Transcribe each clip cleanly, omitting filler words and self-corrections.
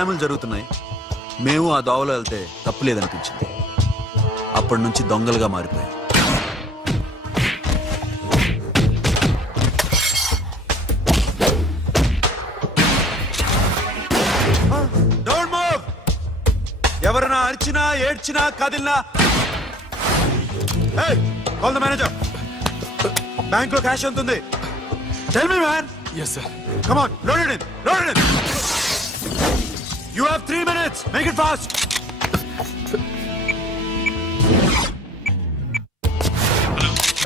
స్కాములు జరుగుతున్నాయి. మేము ఆ దోవలో వెళ్తే తప్పు లేదనిపించింది. అప్పటి నుంచి దొంగలుగా మారిపోయాం. Don't move. ఎవరైనా అరిచినా ఏడ్చినా కదిలినా కాల్ ద మేనేజర్. బ్యాంక్ లో క్యాష్ ఎంత ఉంది? Tell me man. Yes, sir. Come on, load it in. Load it in. You have 3 minutes. Make it fast.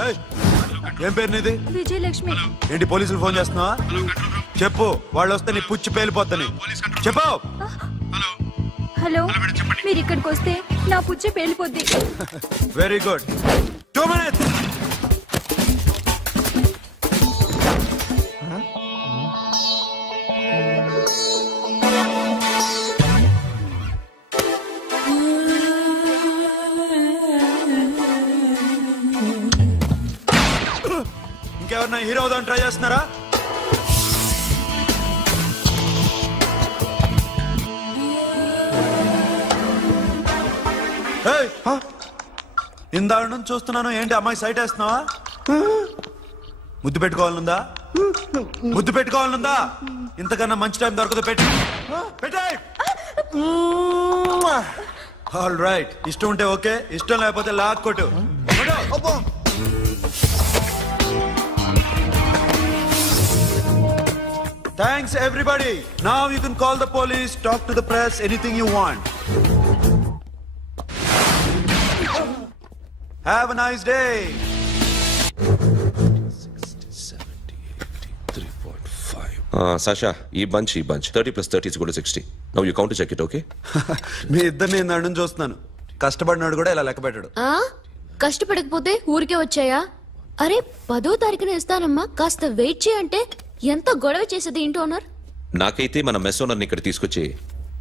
Hey, ఏం పేరు నీది? విజయలక్ష్మి. ఏంటి పోలీసులు ఫోన్ చేస్తున్నావా? చెప్పు, వాళ్ళు వస్తే నీ పుచ్చి పేలిపోద్దని చెప్పు. హలో, మీరు ఇక్కడికి వస్తే నా పుచ్చే పేలిపోద్ది. Very good. 2 minutes. ఇంకెవరన్నా హీరో అవుదాం ట్రై చేస్తున్నారా? ఇందాక నుంచి చూస్తున్నాను. ఏంటి అమ్మాయి సైట్ వేస్తున్నావా? ముద్దు పెట్టుకోవాలనుందా? ముద్దు పెట్టుకోవాలనుందా? ఇంతకన్నా మంచి టైం దొరకదు. పెట్టే. All right. ఇష్టం ఉంటే ఓకే, ఇష్టం లేకపోతే లాక్కొట్టు. Thanks everybody. Now you can call the police, talk to the press, anything you want. Have a nice day. 'Sasha, ఈ bunch 30 plus 30 is equal to 60. Now you count to check it, okay? మీ ఇద్దరిని నేను నుంచి చూస్తున్నాను. కష్టపడినాడు కూడా ఇలా లెక్క పెట్టాడు. కష్టపడకపోతే ఊరికే వచ్చాయా? అరే 10వ తారీఖున ఇస్తానమ్మా, కాస్త వెయిట్ చేయంటే ఎంత గొడవ చేసేది ఏంటి ఓనర్. నాకైతే మన మెస్ ఓనర్ని ఇక్కడ తీసుకొచ్చి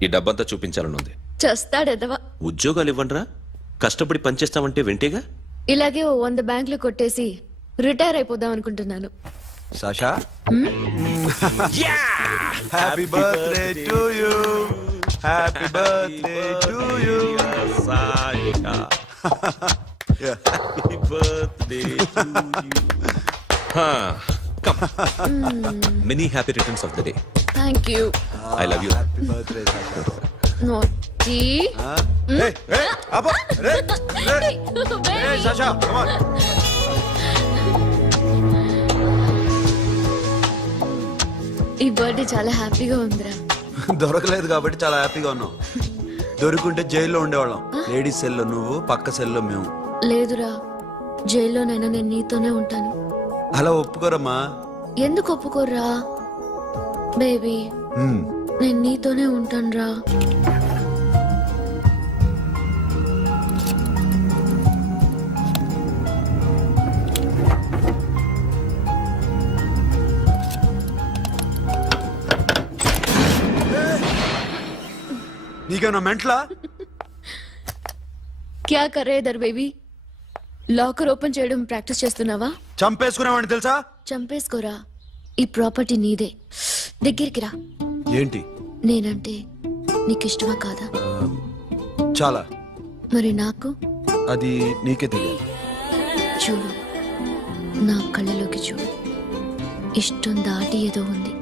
ఈ డబ్బంతా చూపించాలని ఉంది. చేస్తాడెదవా. ఉద్యోగాలు ఇవ్వండిరా, కష్టపడి పనిచేస్తామంటే వింటేగా. ఇలాగే 100 బ్యాంకులు కొట్టేసి రిటైర్ అయిపోదాం అనుకుంటున్నాను. Sasha, happy birthday to you. Happy birthday to you Sasha. Happy birthday to you. Come. Many happy returns of the day. Thank you. I love you. Happy birthday Sasha. Naughty. Hey, hey, అబ్బో. రే, రే. Hey, Sasha, come on. ఈ birthday చాలా హ్యాపీగా ఉందిరా. దొరకలేదు కాబట్టి చాలా హ్యాపీగా ఉన్నాం. దొరుకుంటే జైల్లో ఉండేవాళ్ళం. లేడీస్ సెల్లో నువ్వు, పక్క సెల్లో మేము. లేదురా, జైల్లోనైనా నేను నీతోనే ఉంటాను. అలా ఒప్పుకోరమ్మా. ఎందుకు ఒప్పుకోర్రా బేబీ? నేను నీతోనే ఉంటానురా. నీకేమన్నా మెంట్లా? క్యా కరే ఇధర్ బేబీ? లాకర్ ఓపెన్ చేయడం ప్రాక్టీస్ చేస్తున్నావా? చంపేసుకునేవాడిని తెలుసా? చంపేసుకోరా, ఈ ప్రాపర్టీ నీదే. దగ్గరికి రా. ఏంటి? నేనంటే నీకిష్టమా కాదా? చాలా. మరి నాకు? అది నీకే తెలియాలి. చూడు, నా కళ్ళలోకి చూడు. ఇష్టం దాటి ఏదో ఉంది,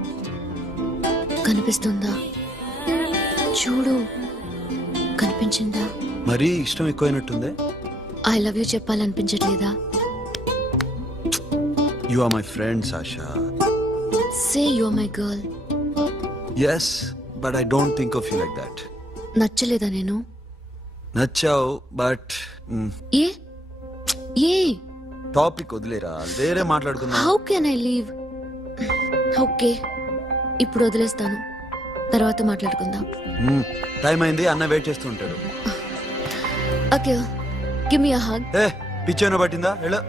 కనిపిస్తుందా? చూడు, కనిపించిందా? మరీ ఇష్టం ఎక్కువైనట్టుందే. ఐ లవ్ యూ చెప్పాలనిపించట్లేదా? You are my friend Sasha. Say you are my girl. Yes, but I don't think of you like that. నచ్చలేదా నేను? నచ్చావు, బట్ ఏ ఏ టాపిక్ వదిలేరా, వేరే మాట్లాడుకుందాం. How can I leave? Okay, ఇప్పుడు వదిలేస్తాను, తర్వాత మాట్లాడుకుందాం. టైం అయింది, అన్న వెయిట్ చేస్తూ ఉంటాడు. Okay, give me a hug. ఏ పిచ్చేనో పట్టిందా? వెళ్ళు.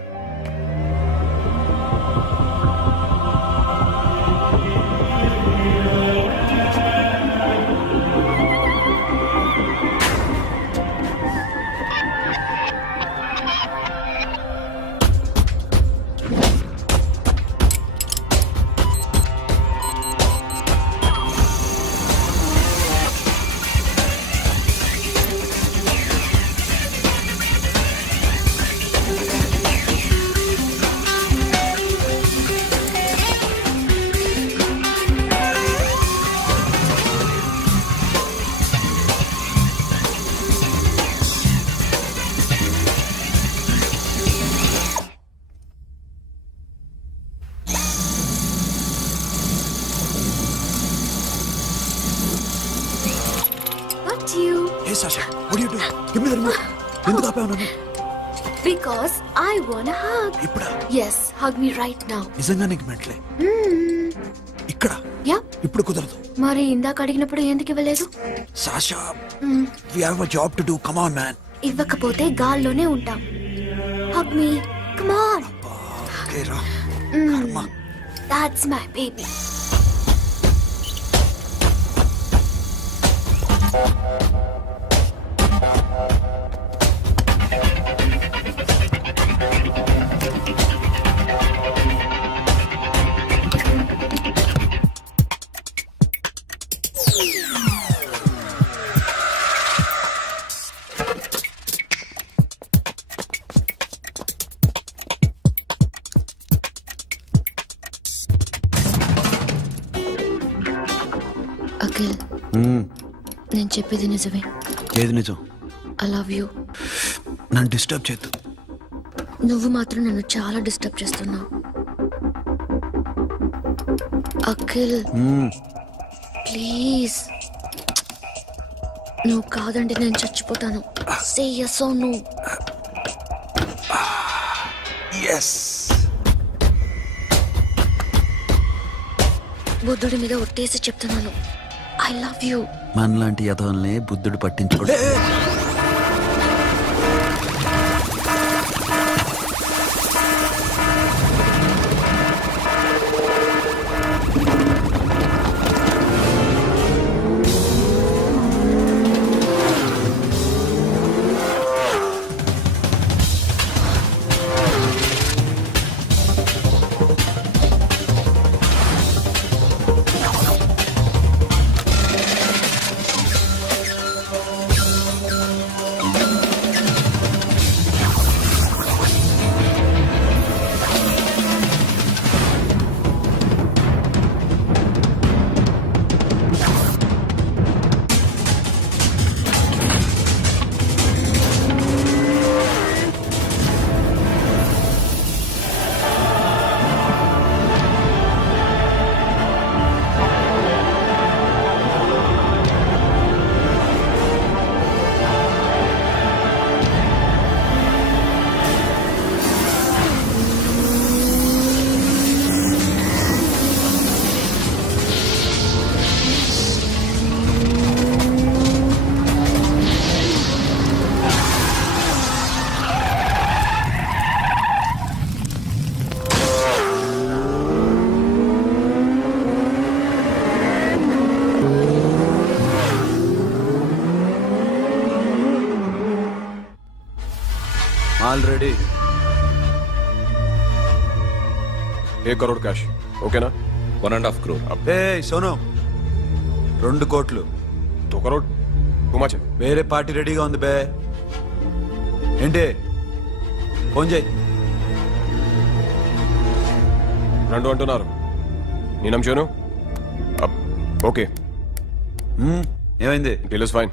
hurt you ఏ Sasha what are you doing? Give me the remote. ఎందుకు ఆపావు నన్ను? because I wanna hug. ఇప్పుడా? Yes, hug me right now. నిజంగా నీకు మెంటలే ఇక్కడ Yeah. ఇప్పుడు కుదరదు. మరి ఇందాక అడిగినప్పుడు ఎందుకు ఇవ్వలేదు? Sasha we have a job to do. Come on man. ఇవ్వకపోతే గాల్లోనే ఉంటాం. Hug me. Come on. Okay రా. కర్మ. That's my baby. అఖిల్ నేను చెప్పేది నిజమే. ఏది నిజం? I love you. నన్ను డిస్టర్బ్ చేయొద్దు. నువ్వు మాత్రం నన్ను చాలా డిస్టర్బ్ చేస్తున్నావు. అఖిల్ ప్లీజ్, నువ్వు కాదండి నేను చచ్చిపోతాను. సే yes or no. yes. బుద్ధుడి మీద ఒట్టేసి చెప్తున్నాను. I love you. మనలాంటి యథోల్ని బుద్ధుడు పట్టించుకోడు. ఆల్రెడీ 1 करोड़ कैश ओकेना 1.5 crore. ఏ సోను 2 కోట్లు 2 करोड़ घुमाचे వేరే పార్టీ రెడీగా ఉంది బే. ఏంటి ఫోన్ చేయి. రెండు అంటున్నారు నీ నమ్మును ఓకే ఏమైంది? Deal is fine